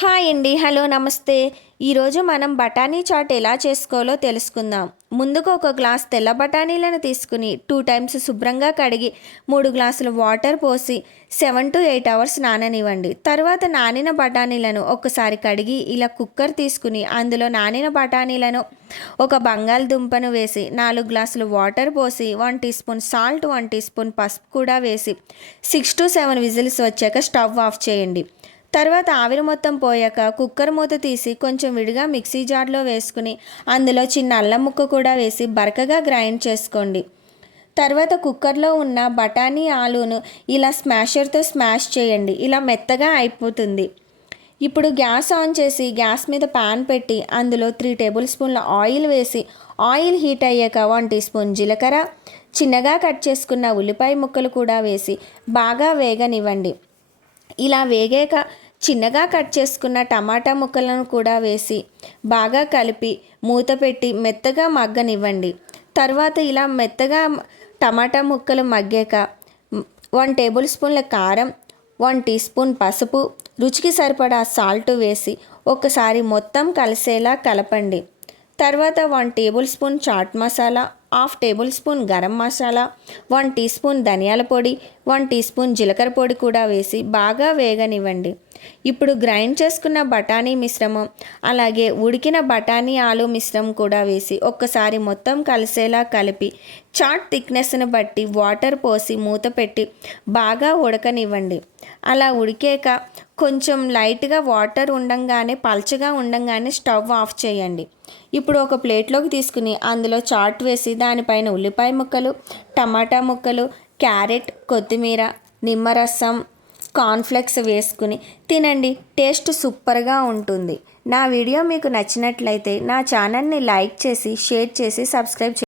Hi అండి. Hello నమస్తే. ఈరోజు మనం బఠానీ చాట్ ఎలా చేసుకోవాలో తెలుసుకుందాం. ముందుగా ఒక గ్లాస్ తెల్ల బఠానీలను తీసుకుని 2 టైమ్స్ శుభ్రంగా కడిగి 3 గ్లాసుల వాటర్ పోసి 7 to 8 అవర్స్ నాననివ్వండి. తర్వాత నానిన బఠానీలను ఒకసారి కడిగి ఇలా కుక్కర్ తీసుకుని అందులో నానిన బఠానీలను ఒక బంగాళదుంపను వేసి 4 గ్లాసులు వాటర్ పోసి 1 teaspoon salt 1 teaspoon పసుపు కూడా వేసి 6 to 7 విజిల్స్ వచ్చాక స్టవ్ ఆఫ్ చేయండి. తర్వాత ఆవిరి మొత్తం పోయాక కుక్కర్ మూత తీసి కొంచెం విడిగా మిక్సీ జార్లో వేసుకుని అందులో చిన్న అల్లం ముక్క కూడా వేసి బరకగా గ్రైండ్ చేసుకోండి. తర్వాత కుక్కర్లో ఉన్న బఠానీ ఆలూను ఇలా స్మాషర్తో స్మాష్ చేయండి. ఇలా మెత్తగా అయిపోతుంది. ఇప్పుడు గ్యాస్ ఆన్ చేసి గ్యాస్ మీద పాన్ పెట్టి అందులో 3 టేబుల్ స్పూన్ల ఆయిల్ వేసి ఆయిల్ హీట్ అయ్యాక 1 టీ స్పూన్ జీలకర్ర, చిన్నగా కట్ చేసుకున్న ఉల్లిపాయ ముక్కలు కూడా వేసి బాగా వేగనివ్వండి. ఇలా వేగాక చిన్నగా కట్ చేసుకున్న టమాటా ముక్కలను కూడా వేసి బాగా కలిపి మూత పెట్టి మెత్తగా మగ్గనివ్వండి. తర్వాత ఇలా మెత్తగా టమాటా ముక్కలు మగ్గాక 1 టేబుల్ స్పూన్ల కారం, 1 టీ స్పూన్ పసుపు, రుచికి సరిపడా సాల్ట్ వేసి ఒకసారి మొత్తం కలిసేలా కలపండి. తర్వాత 1 tablespoon chaat masala, half tablespoon garam masala, 1 teaspoon ధనియాల పొడి, 1 టీ స్పూన్ జీలకర్ర పొడి కూడా వేసి బాగా వేగనివ్వండి. ఇప్పుడు గ్రైండ్ చేసుకున్న బఠానీ మిశ్రమం అలాగే ఉడికిన బఠానీ ఆలు మిశ్రమం కూడా వేసి ఒక్కసారి మొత్తం కలిసేలా కలిపి చాట్ థిక్నెస్ని బట్టి వాటర్ పోసి మూత పెట్టి బాగా ఉడకనివ్వండి. అలా ఉడికాక కొంచెం లైట్గా వాటర్ ఉండంగానే పల్చగా ఉండంగానే స్టవ్ ఆఫ్ చేయండి. ఇప్పుడు ఒక ప్లేట్లోకి తీసుకుని అందులో చాట్ వేసి దానిపైన ఉల్లిపాయ ముక్కలు, టమాటా ముక్కలు, క్యారెట్, కొత్తిమీర, నిమ్మరసం, కార్న్ఫ్లెక్స్ వేసుకుని తినండి. టేస్ట్ సూపర్గా ఉంటుంది. నా వీడియో మీకు నచ్చినట్లయితే నా ఛానల్ని లైక్ చేసి షేర్ చేసి సబ్స్క్రైబ్